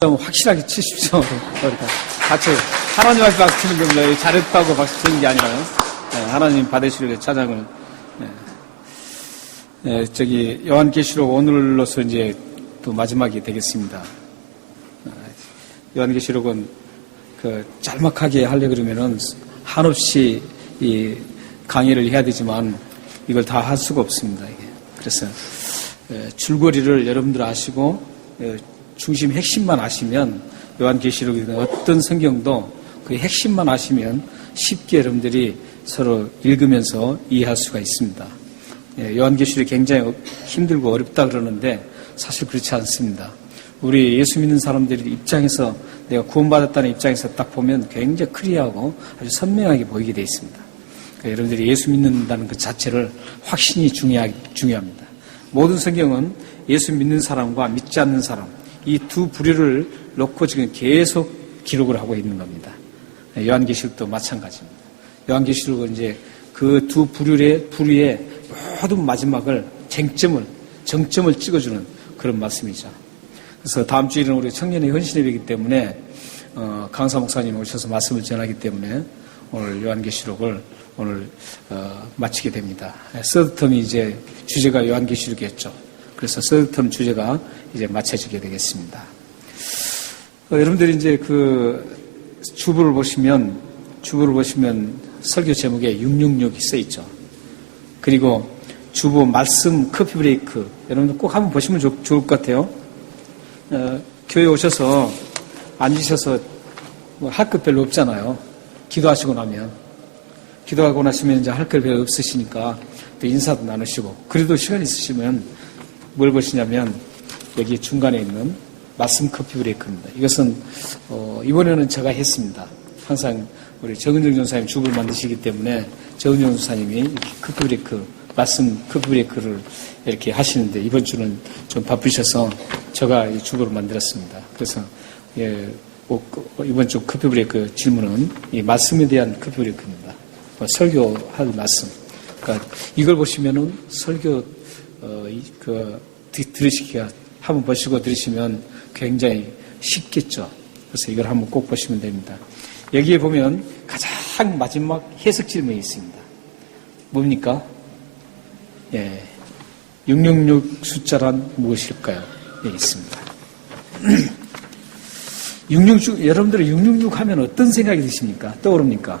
좀 확실하게 치십시오. 같이 하나님 앞에 박수 치는 겁니다. 잘했다고 박수 치는 게 아니라요. 하나님 받으시려고 찬양을. 요한계시록 오늘로서 이제 또 마지막이 되겠습니다. 요한계시록은 짤막하게 하려 그러면은 한없이 이 강의를 해야 되지만 이걸 다 할 수가 없습니다. 그래서 줄거리를 여러분들 아시고 중심 핵심만 아시면 요한계시록이든 어떤 성경도 그 핵심만 아시면 쉽게 여러분들이 서로 읽으면서 이해할 수가 있습니다. 요한계시록이 굉장히 힘들고 어렵다 그러는데 사실 그렇지 않습니다. 우리 예수 믿는 사람들의 입장에서 내가 구원받았다는 입장에서 딱 보면 굉장히 클리어하고 아주 선명하게 보이게 되어 있습니다. 그러니까 여러분들이 예수 믿는다는 것 자체를 확신이 중요합니다. 모든 성경은 예수 믿는 사람과 믿지 않는 사람 이 두 부류를 놓고 지금 계속 기록을 하고 있는 겁니다. 요한계시록도 마찬가지입니다. 요한계시록은 이제 그 두 부류의 모든 마지막을 정점을 찍어주는 그런 말씀이죠. 그래서 다음 주일은 우리 청년의 헌신예배이기 때문에 강사 목사님 오셔서 말씀을 전하기 때문에 오늘 요한계시록을 오늘 마치게 됩니다. 서드텀이 이제 주제가 요한계시록이었죠. 그래서 서드텀 주제가 이제 마쳐지게 되겠습니다. 여러분들이 이제 주부를 보시면 설교 제목에 666이 써 있죠. 그리고 주보 말씀 커피 브레이크 여러분들 꼭 한번 보시면 좋을 것 같아요. 교회 오셔서 앉으셔서 할 것 별로 없잖아요. 기도하시고 나시면 이제 할 것 별로 없으시니까 또 인사도 나누시고 그래도 시간 있으시면 뭘 보시냐면 여기 중간에 있는 말씀 커피 브레이크입니다. 이것은 이번에는 제가 했습니다. 항상 우리 정은정 전사님 주부를 만드시기 때문에 정은정 전사님이 커피 브레이크 말씀 커피 브레이크를 이렇게 하시는데 이번 주는 좀 바쁘셔서 제가 이 주부를 만들었습니다. 그래서 이번 주 커피 브레이크 질문은 이 말씀에 대한 커피 브레이크입니다. 설교할 말씀. 그러니까 이걸 보시면은 설교 들으시기가 한번 보시고 들으시면 굉장히 쉽겠죠. 그래서 이걸 한번 꼭 보시면 됩니다. 여기에 보면 가장 마지막 해석 질문이 있습니다. 뭡니까? 666 숫자란 무엇일까요? 여기 있습니다. 666, 여러분들은 666 하면 어떤 생각이 드십니까? 떠오릅니까?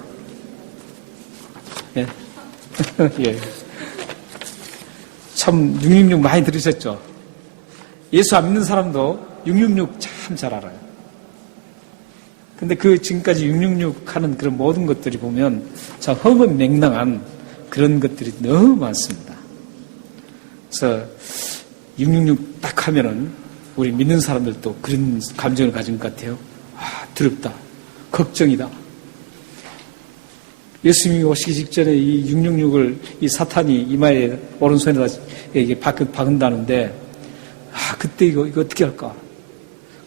예. 참 666 많이 들으셨죠? 예수 안 믿는 사람도 666 참 잘 알아요. 근데 지금까지 666 하는 그런 모든 것들이 보면 참 허무맹랑한 그런 것들이 너무 많습니다. 그래서 666 딱 하면은 우리 믿는 사람들도 그런 감정을 가진 것 같아요. 두렵다. 걱정이다. 예수님이 오시기 직전에 이 666을 이 사탄이 이마에 오른손에다 이게 박은다는데 그때 이거 어떻게 할까?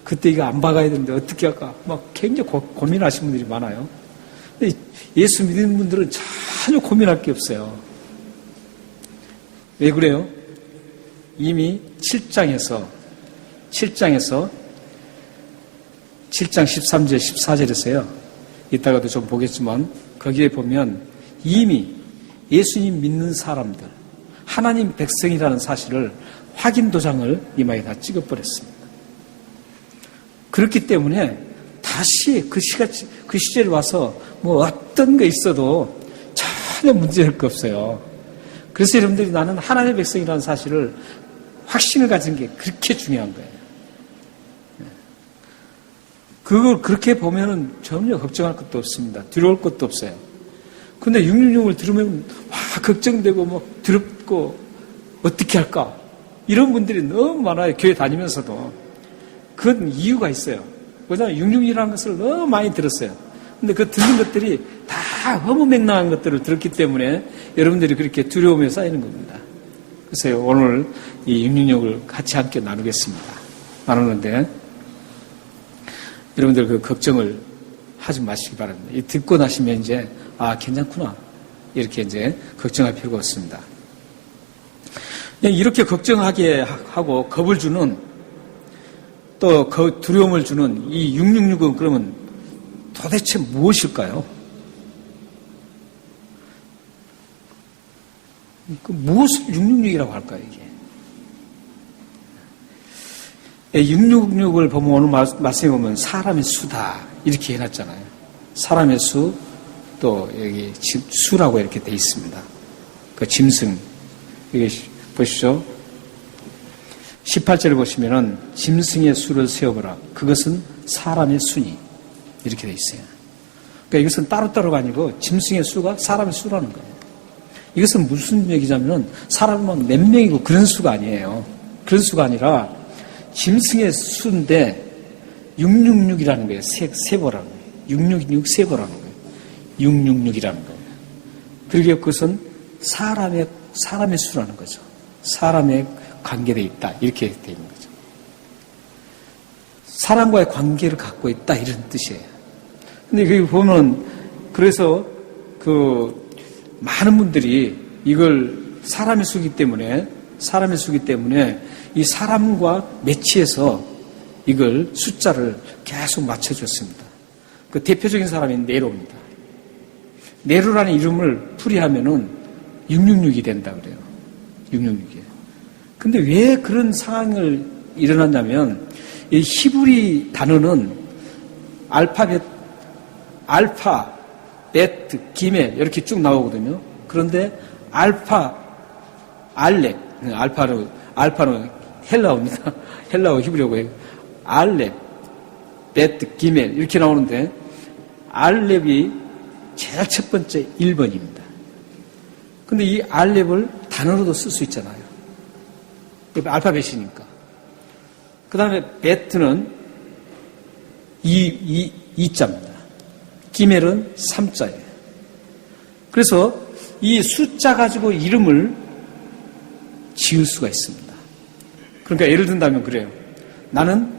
그때 이거 안 박아야 되는데 어떻게 할까? 막 굉장히 고민하시는 분들이 많아요. 근데 예수 믿는 분들은 전혀 고민할 게 없어요. 왜 그래요? 이미 7장 13절 14절에서요. 이따가도 좀 보겠지만 거기에 보면 이미 예수님 믿는 사람들 하나님 백성이라는 사실을 확인 도장을 이마에 다 찍어버렸습니다. 그렇기 때문에 다시 그 시절에 와서 뭐 어떤 거 있어도 전혀 문제될 거 없어요. 그래서 여러분들이 나는 하나님의 백성이라는 사실을 확신을 가진 게 그렇게 중요한 거예요. 그걸 그렇게 보면은 전혀 걱정할 것도 없습니다. 두려울 것도 없어요. 근데 666을 들으면 걱정되고 뭐 두렵고 어떻게 할까? 이런 분들이 너무 많아요. 교회 다니면서도. 그건 이유가 있어요. 왜냐하면 666이라는 것을 너무 많이 들었어요. 근데 그 듣는 것들이 다 허무맹랑한 것들을 들었기 때문에 여러분들이 그렇게 두려움에 쌓이는 겁니다. 그래서 오늘 이 666을 같이 함께 나누는데 여러분들 그 걱정을 하지 마시기 바랍니다. 이 듣고 나시면 이제 괜찮구나 이렇게 이제 걱정할 필요가 없습니다. 이렇게 걱정하게 하고 겁을 주는 또 그 두려움을 주는 이 666은 그러면 도대체 무엇일까요? 무엇을 666이라고 할까요, 이게? 666을 보면 오늘 말씀에 보면 사람의 수다 이렇게 해놨잖아요. 사람의 수, 또 여기 수라고 이렇게 돼 있습니다. 그 짐승, 여기 보시죠. 18절을 보시면은 짐승의 수를 세어보라. 그것은 사람의 수니. 이렇게 돼 있어요. 그러니까 이것은 따로따로가 아니고 짐승의 수가 사람의 수라는 거예요. 이것은 무슨 얘기냐면은 사람은 몇 명이고 그런 수가 아니에요. 그런 수가 아니라 짐승의 수인데 666이라는 거예요. 세보라는 거예요. 666 세보라는 거예요. 666이라는 거예요. 그러기에 그것은 사람의 수라는 거죠. 사람의 관계되어 있다. 이렇게 되어 있는 거죠. 사람과의 관계를 갖고 있다. 이런 뜻이에요. 근데 여기 보면, 그래서 많은 분들이 이걸 사람의 수기 때문에 이 사람과 매치해서 이걸 숫자를 계속 맞춰줬습니다. 그 대표적인 사람이 네로입니다. 네로라는 이름을 풀이하면은 666이 된다 그래요. 666이에요. 근데 왜 그런 상황을 일어났냐면, 이 히브리 단어는 알파, 베트, 기멜 이렇게 쭉 나오거든요. 그런데 알파는 헬라어입니다. 헬라어 히브리어고 해요. 알렙, 베트, 기멜 이렇게 나오는데 알렙이 제일 첫 번째 1번입니다. 근데 이 알렙을 단어로도 쓸 수 있잖아요. 알파벳이니까. 그 다음에 베트는 2자입니다. 기멜은 3자예요. 그래서 이 숫자 가지고 이름을 지을 수가 있습니다. 그러니까 예를 든다면 그래요. 나는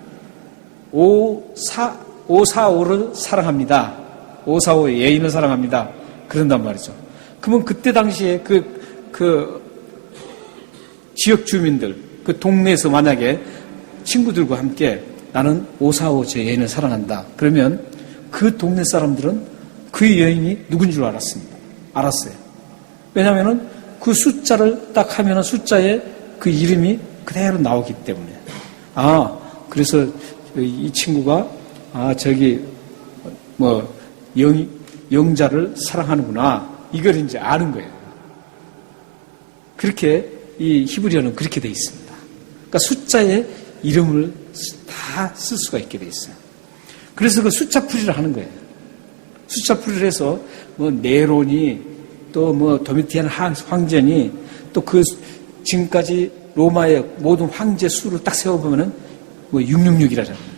545를 사랑합니다. 545의 예인을 사랑합니다. 그런단 말이죠. 그러면 그때 당시에 그 지역 주민들, 그 동네에서 만약에 친구들과 함께 나는 545 제 여인을 사랑한다. 그러면 그 동네 사람들은 그 여인이 누군 줄 알았어요. 왜냐하면 그 숫자를 딱 하면 숫자에 그 이름이 그대로 나오기 때문에. 그래서 이 친구가, 영자를 사랑하는구나. 이걸 이제 아는 거예요. 그렇게 이 히브리어는 그렇게 돼 있습니다. 그러니까 숫자에 이름을 다 쓸 수가 있게 돼 있어요. 그래서 그 숫자 풀이를 하는 거예요. 숫자 풀이를 해서 네론이 또 도미티안 황제니 또 그 지금까지 로마의 모든 황제 수를 딱 세워보면은 666이라잖아요.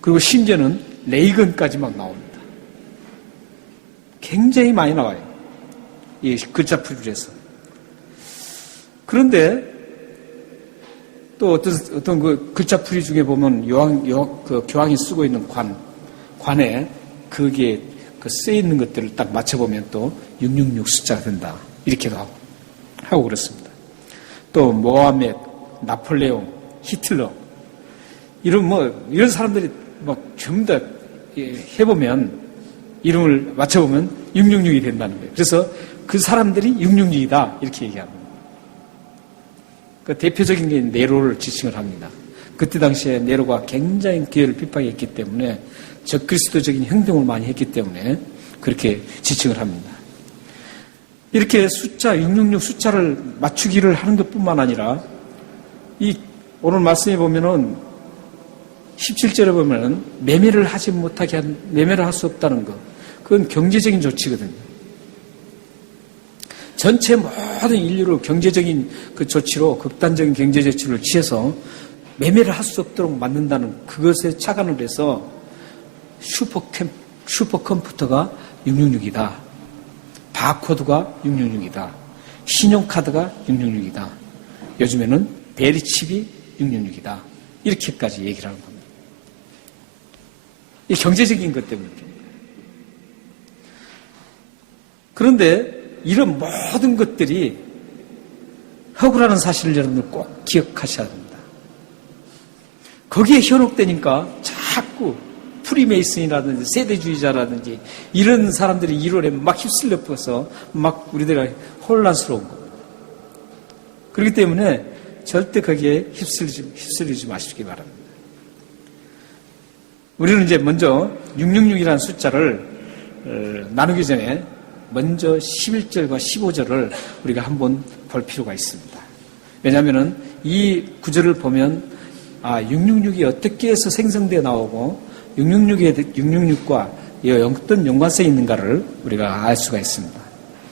그리고 심지어는 레이건까지 막 나옵니다. 굉장히 많이 나와요. 이 글자 풀이를 해서. 그런데 또 어떤 그 글자 풀이 중에 보면 교황이 쓰고 있는 관에 그게 쓰여 있는 것들을 딱 맞춰보면 또 666 숫자가 된다. 이렇게도 하고 그렇습니다. 또 모하메드, 나폴레옹, 히틀러 이런 사람들이 전부 다 해보면 이름을 맞춰보면 666이 된다는 거예요. 그래서 그 사람들이 666이다 이렇게 얘기합니다. 그 대표적인 게 네로를 지칭을 합니다. 그때 당시에 네로가 굉장히 교회를 핍박했기 때문에 적그리스도적인 행동을 많이 했기 때문에 그렇게 지칭을 합니다. 이렇게 666 숫자를 맞추기를 하는 것뿐만 아니라 오늘 말씀에 보면은 17절에 보면은 매매를 할 수 없다는 것. 그건 경제적인 조치거든요. 전체 모든 인류를 경제적인 그 조치로 극단적인 경제 조치를 취해서 매매를 할 수 없도록 만든다는 그것에 착안을 해서 슈퍼컴퓨터가 666이다. 바코드가 666이다. 신용카드가 666이다. 요즘에는 베리칩이 666이다. 이렇게까지 얘기를 하는 겁니다. 이 경제적인 것 때문에. 그런데 이런 모든 것들이 허구라는 사실을 여러분들 꼭 기억하셔야 합니다. 거기에 현혹되니까 자꾸 프리메이슨이라든지 세대주의자라든지 이런 사람들이 이론에 막 휩쓸려서 막 우리들이 혼란스러운 겁니다. 그렇기 때문에 절대 거기에 휩쓸리지 마시기 바랍니다. 우리는 이제 먼저 666이라는 숫자를 나누기 전에 먼저 11절과 15절을 우리가 한번 볼 필요가 있습니다. 왜냐하면 이 구절을 보면 666이 어떻게 해서 생성되어 나오고 666과 어떤 연관성이 있는가를 우리가 알 수가 있습니다.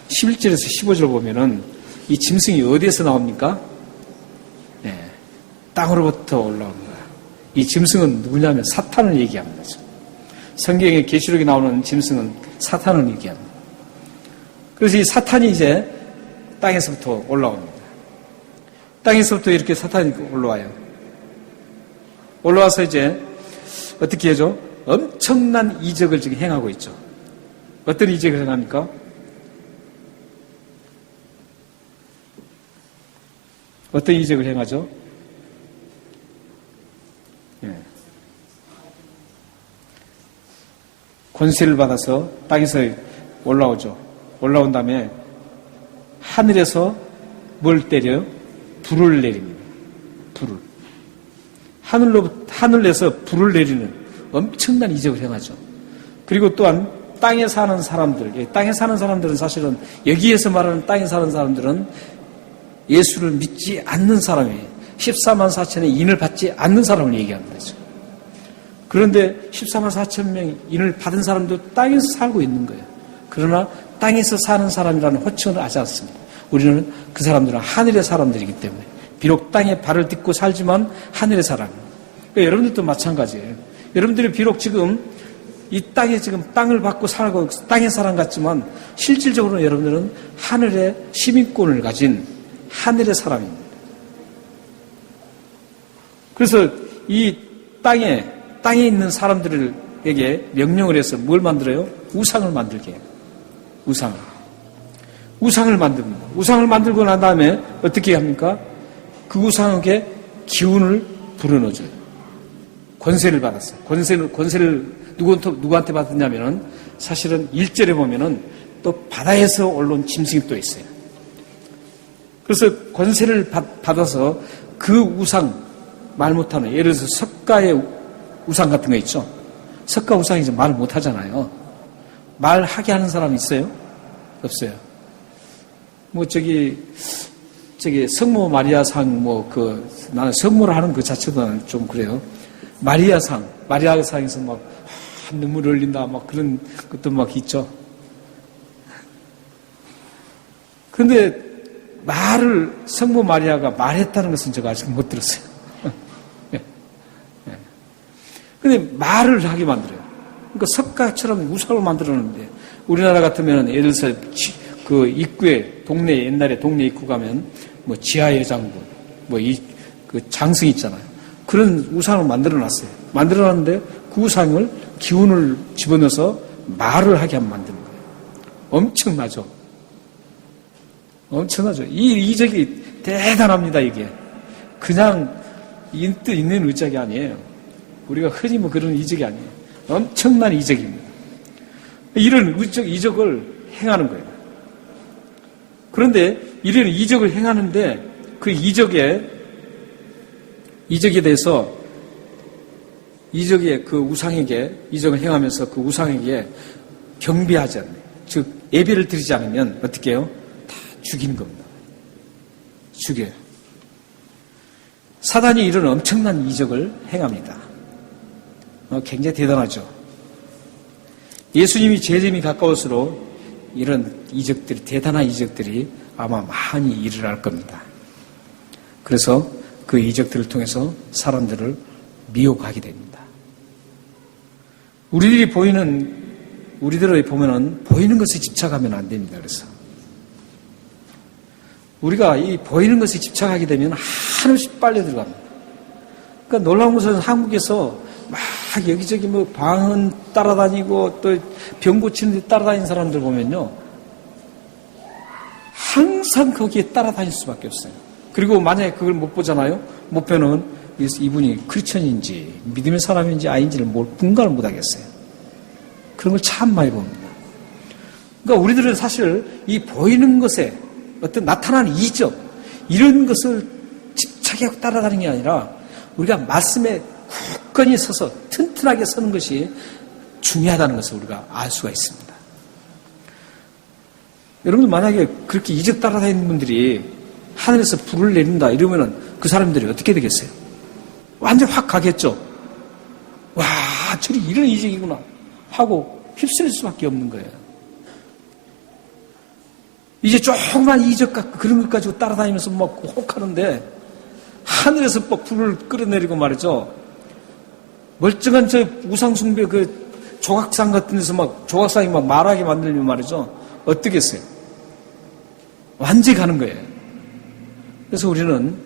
11절에서 15절 보면은 이 짐승이 어디에서 나옵니까? 네, 땅으로부터 올라옵니다. 이 짐승은 누구냐면 사탄을 얘기합니다. 성경의 계시록에 나오는 짐승은 사탄을 얘기합니다. 그래서 이 사탄이 이제 땅에서부터 올라옵니다. 땅에서부터 이렇게 사탄이 올라와요. 올라와서 이제 어떻게 하죠? 엄청난 이적을 지금 행하고 있죠. 어떤 이적을 행합니까? 어떤 이적을 행하죠? 권세를 받아서 땅에서 올라오죠. 올라온 다음에 하늘에서 뭘 때려요? 불을 내립니다. 불을. 하늘에서 불을 내리는 엄청난 이적을 행하죠. 그리고 또한 땅에 사는 사람들, 땅에 사는 사람들은 사실은 여기에서 말하는 땅에 사는 사람들은 예수를 믿지 않는 사람이에요. 14만 4천의 인을 받지 않는 사람을 얘기하는 거죠. 그런데 14만 4천 명의 인을 받은 사람도 땅에서 살고 있는 거예요. 그러나 땅에서 사는 사람이라는 호칭을 하지 않습니다. 우리는 그 사람들은 하늘의 사람들이기 때문에 비록 땅에 발을 딛고 살지만 하늘의 사람이에요. 그러니까 여러분들도 마찬가지예요. 여러분들이 비록 지금 이 땅에 지금 땅을 받고 살고 땅의 사람 같지만 실질적으로 여러분들은 하늘의 시민권을 가진 하늘의 사람입니다. 그래서 이 땅에 있는 사람들에게 명령을 해서 뭘 만들어요? 우상을 만들게 해요. 우상을 만듭니다. 우상을 만들고 난 다음에 어떻게 합니까? 그 우상에게 기운을 불어넣어줘요. 권세를 받았어요. 권세를 누구한테 받았냐면은 사실은 1절에 보면은 또 바다에서 올라온 짐승이 또 있어요. 그래서 권세를 받아서 그 우상, 말 못하는, 예를 들어서 석가의 우상 같은 거 있죠? 석가 우상이 이제 말 못하잖아요. 말하게 하는 사람 있어요? 없어요. 성모 마리아상, 나는 성모를 하는 그 자체도 좀 그래요. 마리아상에서 막, 눈물을 흘린다, 막 그런 것도 막 있죠. 근데 성모 마리아가 말했다는 것은 제가 아직 못 들었어요. 근데 말을 하게 만들어요. 그러니까 석가처럼 우상을 만들었는데, 우리나라 같으면 예를 들어서 그 입구에, 옛날에 동네 입구 가면, 지하의 장군, 그 장승 있잖아요. 그런 우상을 만들어 놨어요. 만들어 놨는데 그 우상을 기운을 집어넣어서 말을 하게 하면 만드는 거예요. 엄청나죠? 이 이적이 대단합니다, 이게. 그냥 있는 의적이 아니에요. 우리가 흔히 그런 이적이 아니에요. 엄청난 이적입니다. 이런 이적을 행하는 거예요. 그런데 이런 이적을 행하는데 그 이적에 대해서 그 우상에게 이적을 행하면서 그 우상에게 경배하지 않아요. 즉 예배를 드리지 않으면 어떻게 해요? 다 죽이는 겁니다. 죽여요. 사단이 이런 엄청난 이적을 행합니다. 굉장히 대단하죠. 예수님이 재림이 가까울수록 이런 대단한 이적들이 아마 많이 일어날 겁니다. 그래서 그 이적들을 통해서 사람들을 미혹하게 됩니다. 우리들이 보면은 보이는 것에 집착하면 안 됩니다. 그래서 우리가 이 보이는 것에 집착하게 되면 한없이 빨려 들어갑니다. 그러니까 놀라운 것은 한국에서 막 여기저기 방언 따라다니고 또 병 고치는 데 따라다니는 사람들 보면요. 항상 거기에 따라다닐 수밖에 없어요. 그리고 만약에 그걸 못 보잖아요. 못 보면 이분이 크리스천인지 믿음의 사람인지 아닌지를 분간을 못하겠어요. 그런 걸 참 많이 봅니다. 그러니까 우리들은 사실 이 보이는 것에 어떤 나타나는 이적 이런 것을 집착하게 하고 따라가는 게 아니라 우리가 말씀에 굳건히 서서 튼튼하게 서는 것이 중요하다는 것을 우리가 알 수가 있습니다. 여러분들 만약에 그렇게 이적 따라다니는 분들이 하늘에서 불을 내린다 이러면은 그 사람들이 어떻게 되겠어요? 완전 확 가겠죠. 와, 저리 이런 이적이구나 하고 휩쓸릴 수밖에 없는 거예요. 이제 조그만 이적 갖고 그런 것 가지고 따라다니면서 막 혹하는데 하늘에서 막 불을 끌어내리고 말이죠. 멀쩡한 저 우상숭배 그 조각상 같은 데서 막 조각상이 막 말하게 만들면 말이죠. 어떻겠어요? 완전히 가는 거예요. 그래서 우리는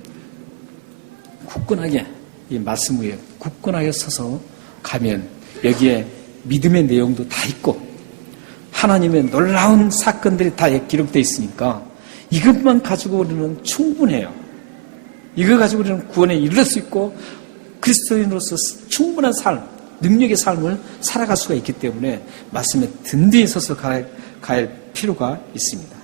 굳건하게 이 말씀 위에 굳건하게 서서 가면 여기에 믿음의 내용도 다 있고 하나님의 놀라운 사건들이 다 기록되어 있으니까 이것만 가지고 우리는 충분해요. 이거 가지고 우리는 구원에 이를 수 있고 그리스도인으로서 충분한 삶, 능력의 삶을 살아갈 수가 있기 때문에 말씀에 든든히 서서 갈 필요가 있습니다.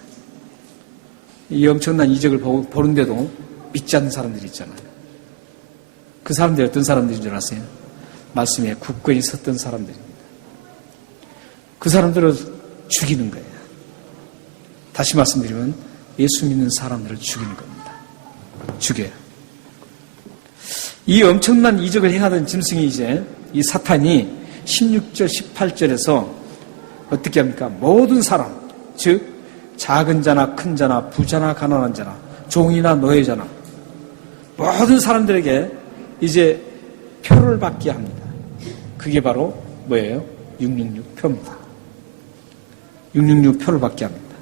이 엄청난 이적을 보는데도 믿지 않는 사람들이 있잖아요. 그 사람들이 어떤 사람들인 줄 아세요? 말씀에 굳건히 섰던 사람들입니다. 그 사람들을 죽이는 거예요. 다시 말씀드리면 예수 믿는 사람들을 죽이는 겁니다. 죽여요. 이 엄청난 이적을 행하던 짐승이 이제 이 사탄이 16절, 18절에서 어떻게 합니까? 모든 사람, 즉 작은 자나 큰 자나 부자나 가난한 자나 종이나 노예자나 모든 사람들에게 이제 표를 받게 합니다. 그게 바로 뭐예요? 666 표입니다. 666 표를 받게 합니다.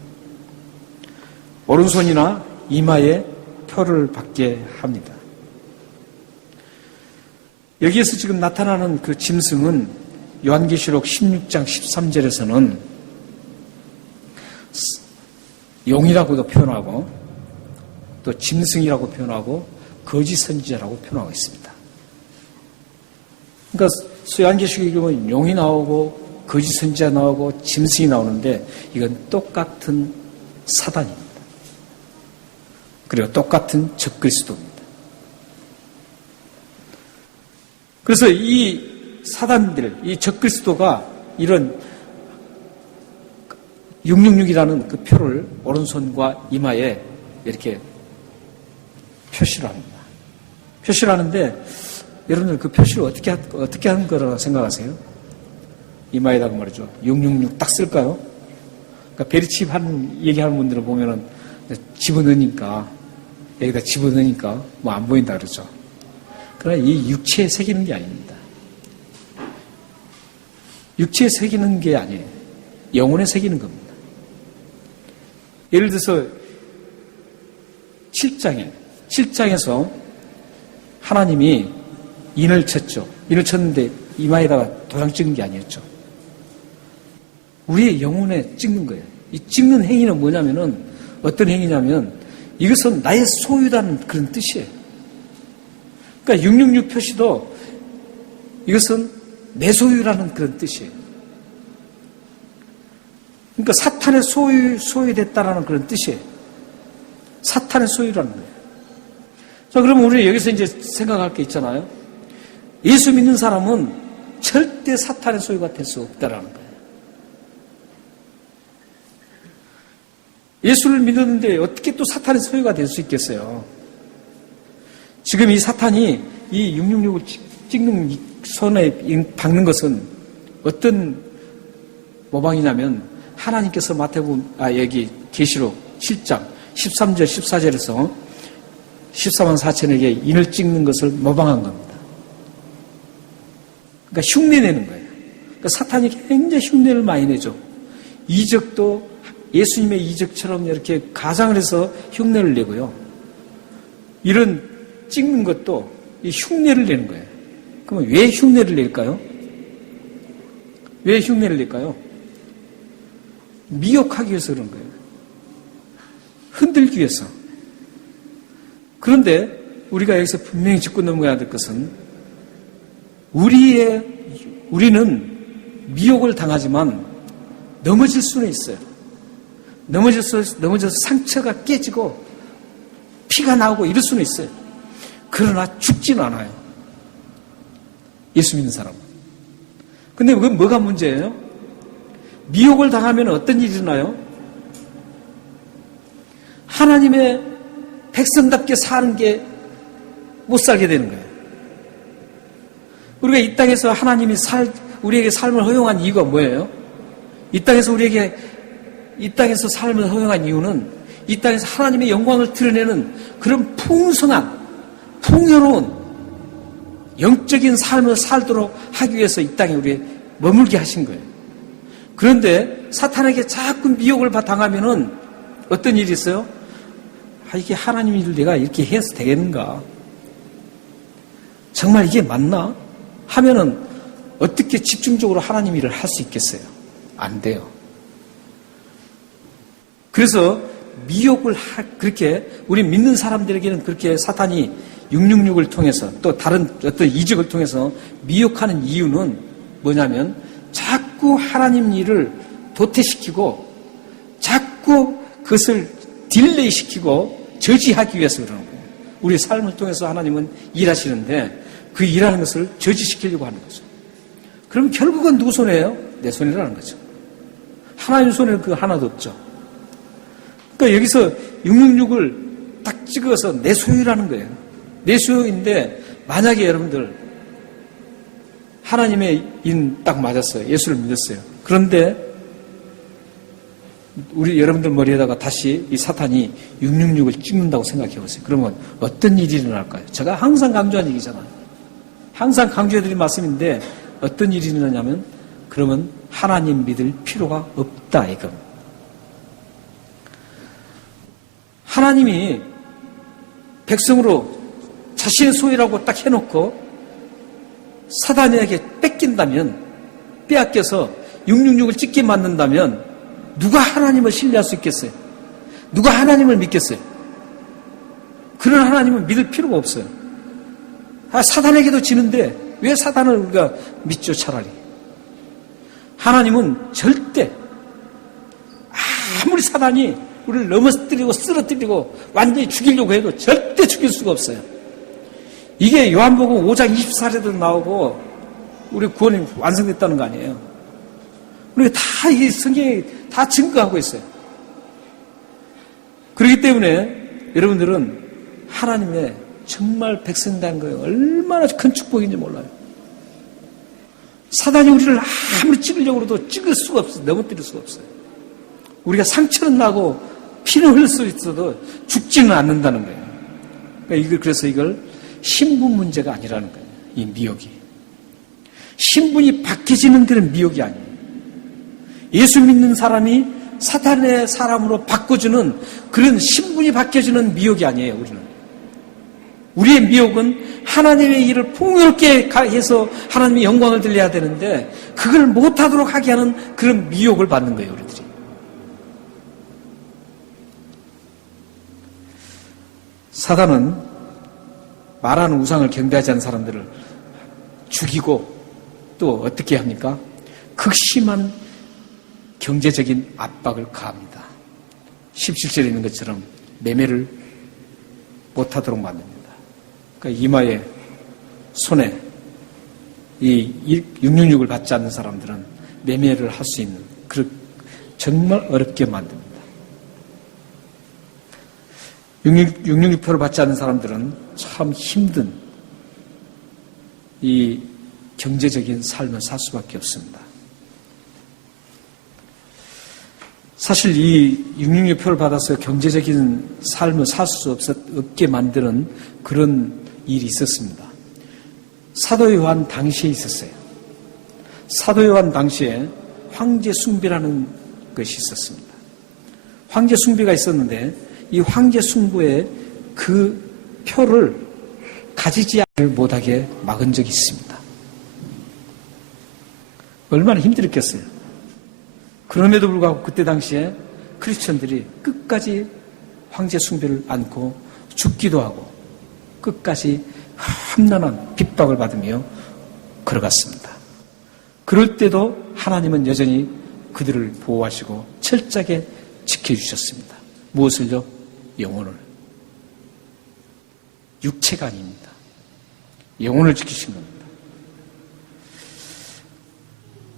오른손이나 이마에 표를 받게 합니다. 여기에서 지금 나타나는 그 짐승은 요한계시록 16장 13절에서는 용이라고도 표현하고 또 짐승이라고 표현하고 거짓 선지자라고 표현하고 있습니다. 그러니까 요한계시록에 보면 용이 나오고 거짓 선지자 나오고 짐승이 나오는데 이건 똑같은 사단입니다. 그리고 똑같은 적그리스도입니다. 그래서 이 사단들, 이 적그리스도가 이런 666이라는 그 표를 오른손과 이마에 이렇게 표시를 합니다. 표시를 하는데 여러분들 그 표시를 어떻게 하는 거라고 생각하세요? 이마에다가 말이죠. 666 딱 쓸까요? 그러니까 베리칩 얘기하는 분들을 보면은 집어넣으니까 여기다 집어넣으니까 뭐 안 보인다 그러죠. 그러나 이 육체에 새기는 게 아닙니다. 육체에 새기는 게 아니에요. 영혼에 새기는 겁니다. 예를 들어서 7장에서 하나님이 인을 쳤죠. 인을 쳤는데 이마에다가 도장 찍은 게 아니었죠. 우리의 영혼에 찍는 거예요. 이 찍는 행위는 뭐냐면은 어떤 행위냐면 이것은 나의 소유라는 그런 뜻이에요. 그러니까 666 표시도 이것은 내 소유라는 그런 뜻이에요. 그러니까 사탄의 소유됐다라는 그런 뜻이에요. 사탄의 소유라는 거예요. 자, 그러면 우리 여기서 이제 생각할 게 있잖아요. 예수 믿는 사람은 절대 사탄의 소유가 될 수 없다라는 거예요. 예수를 믿었는데 어떻게 또 사탄의 소유가 될 수 있겠어요? 지금 이 사탄이 이 666을 찍는 손에 박는 것은 어떤 모방이냐면 하나님께서 여기 계시록 7장 13절 14절에서 14만 4천에게 인을 찍는 것을 모방한 겁니다. 그러니까 흉내내는 거예요. 그러니까 사탄이 굉장히 흉내를 많이 내죠. 이적도 예수님의 이적처럼 이렇게 가상을 해서 흉내를 내고요. 이런 찍는 것도 이 흉내를 내는 거예요. 그러면 왜 흉내를 낼까요? 왜 흉내를 낼까요? 미혹하기 위해서 그런 거예요. 흔들기 위해서. 그런데 우리가 여기서 분명히 짚고 넘어가야 될 것은 우리는 미혹을 당하지만 넘어질 수는 있어요. 넘어져서 상처가 깨지고 피가 나오고 이럴 수는 있어요. 그러나 죽지는 않아요. 예수 믿는 사람은. 근데 그건 뭐가 문제예요? 미혹을 당하면 어떤 일이 일어나요? 하나님의 백성답게 사는 게 못 살게 되는 거예요. 우리가 이 땅에서 하나님이 우리에게 삶을 허용한 이유가 뭐예요? 이 땅에서 삶을 허용한 이유는 이 땅에서 하나님의 영광을 드러내는 그런 풍성한, 풍요로운 영적인 삶을 살도록 하기 위해서 이 땅에 우리 머물게 하신 거예요. 그런데 사탄에게 자꾸 미혹을 당하면은 어떤 일이 있어요? 이게 하나님 일을 내가 이렇게 해서 되겠는가? 정말 이게 맞나? 하면은 어떻게 집중적으로 하나님 일을 할 수 있겠어요? 안 돼요. 그래서 미혹을 그렇게 우리 믿는 사람들에게는 그렇게 사탄이 666을 통해서 또 다른 어떤 이적을 통해서 미혹하는 이유는 뭐냐면 자꾸 하나님 일을 도태시키고 자꾸 그것을 딜레이 시키고 저지하기 위해서 그러는 거예요. 우리 삶을 통해서 하나님은 일하시는데 그 일하는 것을 저지시키려고 하는 거죠. 그럼 결국은 누구 손이에요? 내 손이라는 거죠. 하나님 손에는 그거 하나도 없죠. 그러니까 여기서 666을 딱 찍어서 내 소유라는 거예요. 내 소유인데 만약에 여러분들 하나님의 인 딱 맞았어요. 예수를 믿었어요. 그런데 우리 여러분들 머리에다가 다시 이 사탄이 666을 찍는다고 생각해 보세요. 그러면 어떤 일이 일어날까요? 제가 항상 강조한 얘기잖아요. 항상 강조해드린 말씀인데 어떤 일이 일어나냐면 그러면 하나님 믿을 필요가 없다 이겁니다. 하나님이 백성으로 자신의 소유라고 딱 해놓고 사단에게 뺏긴다면, 빼앗겨서 666을 찍게 만든다면 누가 하나님을 신뢰할 수 있겠어요? 누가 하나님을 믿겠어요? 그런 하나님은 믿을 필요가 없어요. 사단에게도 지는데 왜 사단을 우리가 믿죠 차라리? 하나님은 절대 아무리 사단이 우리를 넘어뜨리고 쓰러뜨리고 완전히 죽이려고 해도 절대 죽일 수가 없어요. 이게 요한복음 5장 24절에도 나오고 우리 구원이 완성됐다는 거 아니에요. 우리가 다 이 성경에 다 증거하고 있어요. 그렇기 때문에 여러분들은 하나님의 정말 백성된 거예요. 얼마나 큰 축복인지 몰라요. 사단이 우리를 아무리 찍으려고 해도 찍을 수가 없어요. 넘어뜨릴 수가 없어요. 우리가 상처는 나고 피는 흘릴 수 있어도 죽지는 않는다는 거예요. 그래서 이걸 신분 문제가 아니라는 거예요. 이 미혹이. 신분이 바뀌어지는 그런 미혹이 아니에요. 예수 믿는 사람이 사탄의 사람으로 바꿔주는 그런 신분이 바뀌어지는 미혹이 아니에요. 우리의 미혹은 하나님의 일을 풍요롭게 해서 하나님의 영광을 들려야 되는데 그걸 못하도록 하게 하는 그런 미혹을 받는 거예요. 우리들이. 사단은 말하는 우상을 경배하지 않는 사람들을 죽이고 또 어떻게 합니까? 극심한 경제적인 압박을 가합니다. 17절에 있는 것처럼 매매를 못하도록 만듭니다. 그러니까 이마에 손에 이 666을 받지 않는 사람들은 매매를 할 수 있는 정말 어렵게 만듭니다. 666표를 받지 않는 사람들은 참 힘든 이 경제적인 삶을 살 수밖에 없습니다. 사실 이 666표를 받아서 경제적인 삶을 살 수 없게 만드는 그런 일이 있었습니다. 사도 요한 당시에 있었어요. 사도 요한 당시에 황제 숭배라는 것이 있었습니다. 황제 숭배가 있었는데 이 황제 숭배의 그 표를 가지지 못하게 막은 적이 있습니다. 얼마나 힘들었겠어요. 그럼에도 불구하고 그때 당시에 크리스천들이 끝까지 황제 숭배를 안고 죽기도 하고 끝까지 험난한 핍박을 받으며 걸어갔습니다. 그럴 때도 하나님은 여전히 그들을 보호하시고 철저하게 지켜주셨습니다. 무엇을요? 영혼을. 육체가 아닙니다. 영혼을 지키신 겁니다.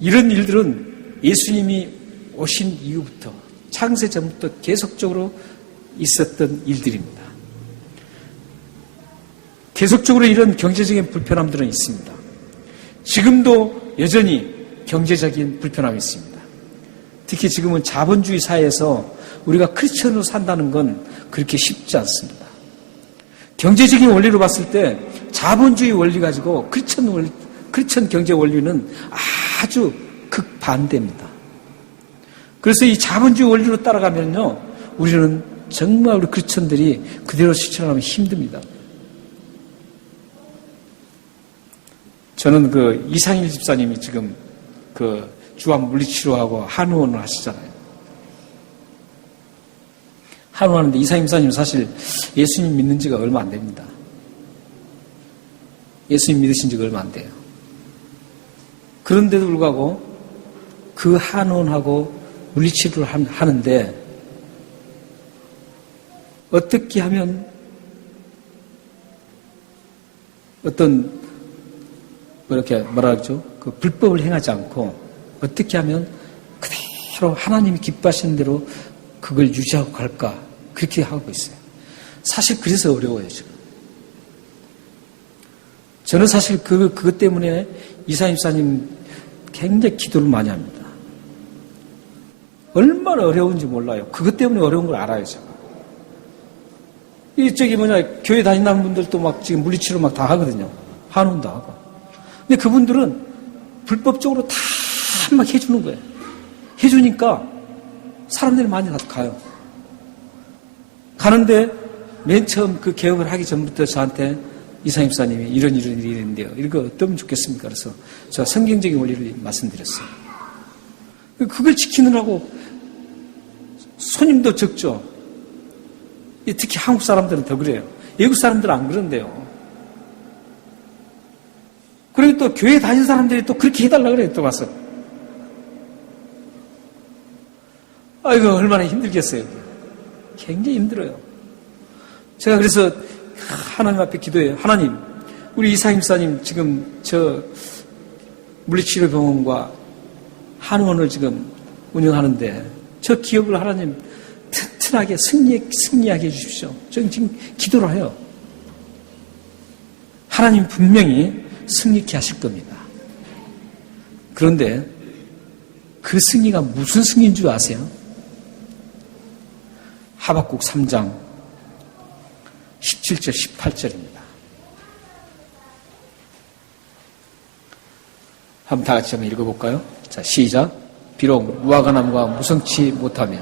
이런 일들은 예수님이 오신 이후부터 창세 전부터 계속적으로 있었던 일들입니다. 계속적으로 이런 경제적인 불편함들은 있습니다. 지금도 여전히 경제적인 불편함이 있습니다. 특히 지금은 자본주의 사회에서 우리가 크리스천으로 산다는 건 그렇게 쉽지 않습니다. 경제적인 원리로 봤을 때 자본주의 원리 가지고 크리스천 경제 원리는 아주 극반대입니다. 그래서 이 자본주의 원리로 따라가면요, 우리는 정말 우리 크리스천들이 그대로 실천하면 힘듭니다. 저는 그 이상일 집사님이 지금 그 주암 물리치료하고 한의원을 하시잖아요. 한의원하는데 이상일 집사님은 사실 예수님 믿는 지가 얼마 안 됩니다. 예수님 믿으신 지가 얼마 안 돼요. 그런데도 불구하고 그 한의원하고 물리치료를 하는데 어떻게 하면 어떤 이렇게 뭐라 그러죠? 그 불법을 행하지 않고 어떻게 하면 그대로 하나님이 기뻐하시는 대로 그걸 유지하고 갈까? 그렇게 하고 있어요. 사실 그래서 어려워요, 지금. 저는 사실 그것 때문에 이사임 사님 굉장히 기도를 많이 합니다. 얼마나 어려운지 몰라요. 그것 때문에 어려운 걸 알아요, 제가. 교회 다닌다는 분들도 막 지금 물리치료 막 다 하거든요. 한원도 하고. 근데 그분들은 불법적으로 다 막 해주는 거예요. 해주니까 사람들이 많이 가요. 가는데 맨 처음 그 개혁을 하기 전부터 저한테 이상임 사님이 이런 일이 있는데요. 이거 어떠면 좋겠습니까? 그래서 제가 성경적인 원리를 말씀드렸어요. 그걸 지키느라고 손님도 적죠. 특히 한국 사람들은 더 그래요. 외국 사람들은 안 그런데요. 그리고 또 교회 다니는 사람들이 또 그렇게 해달라 그래요. 또 와서. 아이고 얼마나 힘들겠어요. 굉장히 힘들어요. 제가 그래서 하나님 앞에 기도해요. 하나님, 우리 이사임사님 지금 저 물리치료병원과 한의원을 지금 운영하는데 저 기업을 하나님 튼튼하게 승리하게 해주십시오. 저는 지금 기도를 해요. 하나님 분명히 승리케 하실 겁니다. 그런데 그 승리가 무슨 승리인 줄 아세요? 하박국 3장 17절 18절입니다. 한번 다 같이 한번 읽어볼까요? 자, 시작. 비록 무화과나무가 무성치 못하며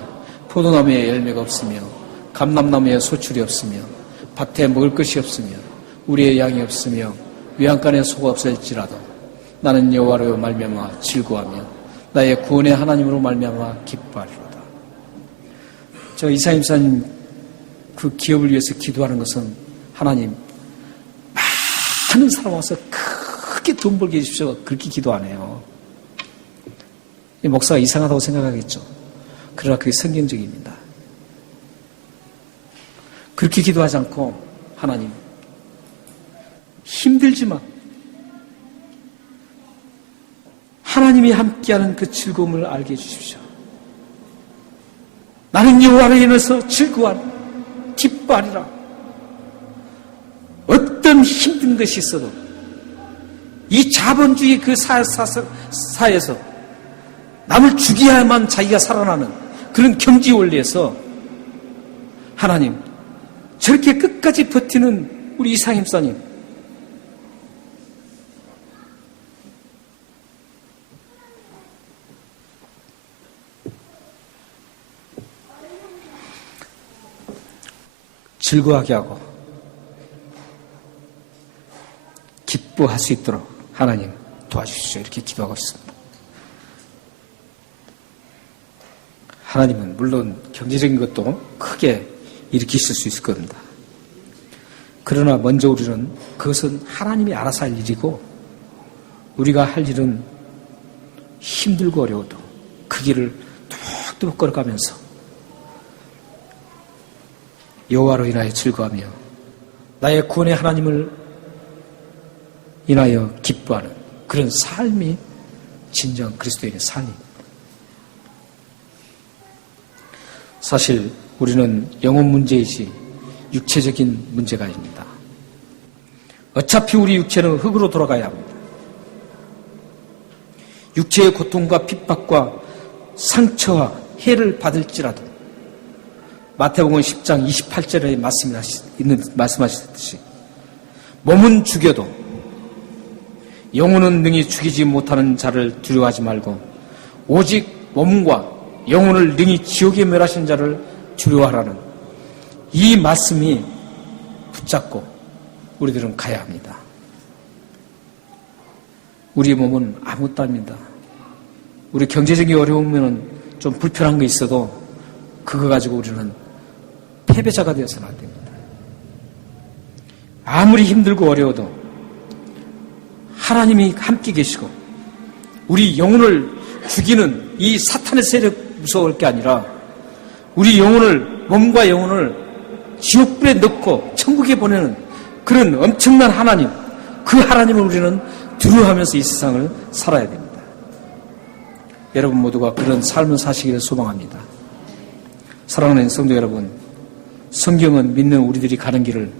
포도나무에 열매가 없으며 감람나무에 소출이 없으며 밭에 먹을 것이 없으며 우리의 양이 없으며 외양간에 소가 없을지라도 나는 여호와로 말미암아 즐거워하며 나의 구원의 하나님으로 말미암아 기뻐하리로다. 저 이사임사님 그 기업을 위해서 기도하는 것은 하나님 많은 사람 와서 크게 돈 벌게 해주십시오. 그렇게 기도 안 해요. 이 목사가 이상하다고 생각하겠죠. 그러나 그게 성경적입니다. 그렇게 기도하지 않고 하나님 힘들지만 하나님이 함께하는 그 즐거움을 알게 해주십시오. 나는 여호와로 인해서 즐거워하리 기뻐하리라. 어떤 힘든 것이 있어도 이 자본주의 그 사회에서 남을 죽여야만 자기가 살아나는 그런 경제 원리에서 하나님 저렇게 끝까지 버티는 우리 이상임사님 즐거워하게 하고 기뻐할 수 있도록 하나님 도와주십시오. 이렇게 기도하고 있습니다. 하나님은 물론 경제적인 것도 크게 일으키실 수 있을 겁니다. 그러나 먼저 우리는 그것은 하나님이 알아서 할 일이고 우리가 할 일은 힘들고 어려워도 그 길을 뚝뚝 걸어가면서 여호와로 인하여 즐거워하며 나의 구원의 하나님을 인하여 기뻐하는 그런 삶이 진정 그리스도인의 삶입니다. 사실 우리는 영혼 문제이지 육체적인 문제가 아닙니다. 어차피 우리 육체는 흙으로 돌아가야 합니다. 육체의 고통과 핍박과 상처와 해를 받을지라도 마태복음 10장 28절에 말씀하셨듯이 몸은 죽여도 영혼은 능히 죽이지 못하는 자를 두려워하지 말고 오직 몸과 영혼을 능히 지옥에 멸하신 자를 두려워하라는 이 말씀이 붙잡고 우리들은 가야 합니다. 우리 몸은 아무것도 아닙니다. 우리 경제적인 어려우면 좀 불편한 거 있어도 그거 가지고 우리는 패배자가 되어서는 안 됩니다. 아무리 힘들고 어려워도 하나님이 함께 계시고 우리 영혼을 죽이는 이 사탄의 세력 무서울 게 아니라 우리 영혼을 몸과 영혼을 지옥불에 넣고 천국에 보내는 그런 엄청난 하나님, 그 하나님을 우리는 두려워하면서 이 세상을 살아야 됩니다. 여러분 모두가 그런 삶을 사시기를 소망합니다. 사랑하는 성도 여러분, 성경은 믿는 우리들이 가는 길을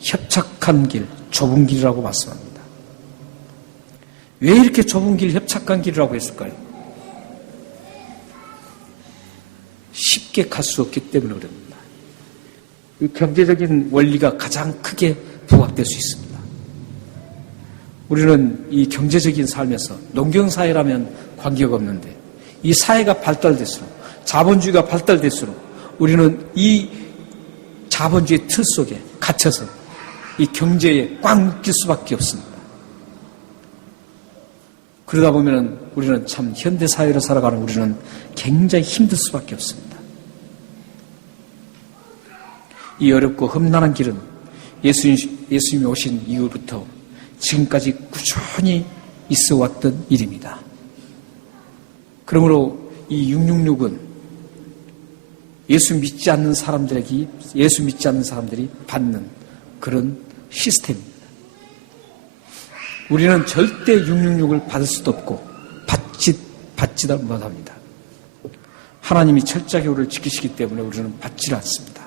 협착한 길, 좁은 길이라고 말씀합니다. 왜 이렇게 좁은 길, 협착한 길이라고 했을까요? 쉽게 갈 수 없기 때문에 그럽니다. 이 경제적인 원리가 가장 크게 부합될 수 있습니다. 우리는 이 경제적인 삶에서 농경사회라면 관계가 없는데 이 사회가 발달될수록 자본주의가 발달될수록 우리는 이 자본주의 틀 속에 갇혀서 이 경제에 꽉 묶일 수밖에 없습니다. 그러다 보면 우리는 참 현대사회로 살아가는 우리는 굉장히 힘들 수밖에 없습니다. 이 어렵고 험난한 길은 예수님이 오신 이후부터 지금까지 꾸준히 있어 왔던 일입니다. 그러므로 이 666은 예수 믿지 않는 사람들이 받는 그런 시스템입니다. 우리는 절대 666을 받을 수도 없고 받지도 못합니다. 하나님이 철저하게 우리를 지키시기 때문에 우리는 받지 않습니다.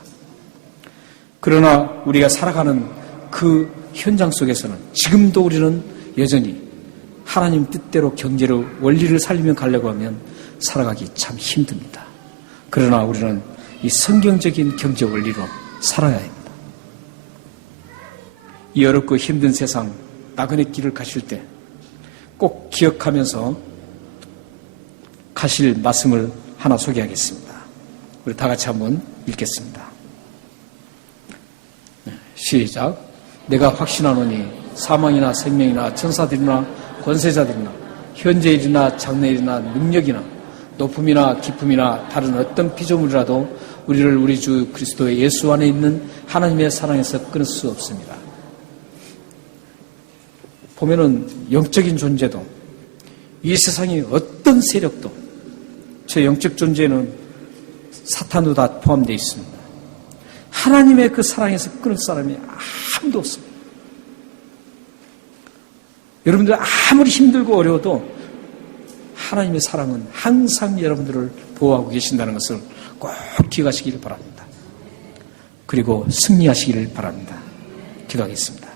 그러나 우리가 살아가는 그 현장 속에서는 지금도 우리는 여전히 하나님 뜻대로 경제로 원리를 살리며 가려고 하면 살아가기 참 힘듭니다. 그러나 우리는 이 성경적인 경제 원리로 살아야 합니다. 이 어렵고 힘든 세상 나그네 길을 가실 때 꼭 기억하면서 가실 말씀을 하나 소개하겠습니다. 우리 다 같이 한번 읽겠습니다. 시작. 내가 확신하노니 사망이나 생명이나 천사들이나 권세자들이나 현재일이나 장래일이나 능력이나 높음이나 기쁨이나 다른 어떤 피조물이라도 우리를 우리 주 그리스도의 예수 안에 있는 하나님의 사랑에서 끊을 수 없습니다. 보면은 영적인 존재도 이 세상의 어떤 세력도 저 영적 존재는 사탄도 다 포함되어 있습니다. 하나님의 그 사랑에서 끊을 사람이 아무도 없습니다. 여러분들 아무리 힘들고 어려워도 하나님의 사랑은 항상 여러분들을 보호하고 계신다는 것을 꼭 기억하시길 바랍니다. 그리고 승리하시기를 바랍니다. 기도하겠습니다.